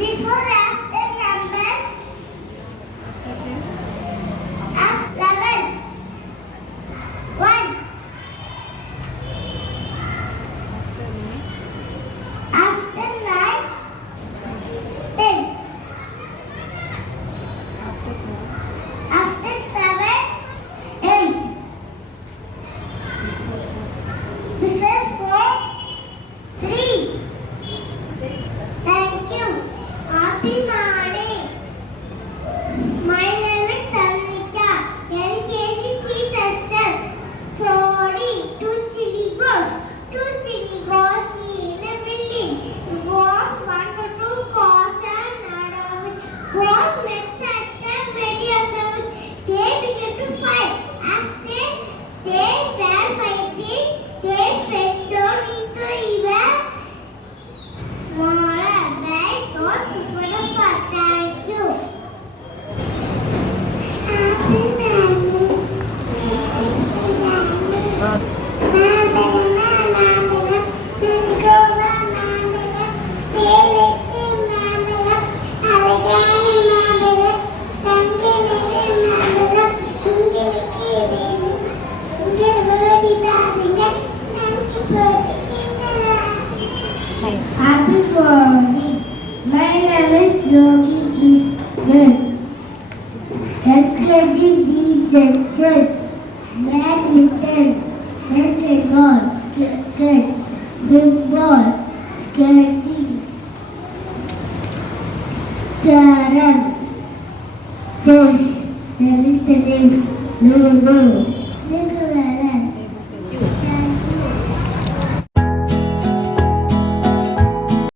Before after numbers of 11. 1. After 9. 10. After 7. 8. Before 4. 3. Thank you. Happy morning. My name is Tanvika. LKG season. Sorry, two chili goes. Two chili goes in a building. Was one to two cars and another. Was met at very service. They began to fight. As they were fighting, they fell down into river. Thank you. Happy morning. My name is Yogi Isman. LKG section. Badminton, basketball, cricket, football, skating, carom, chess, table tennis, ludo.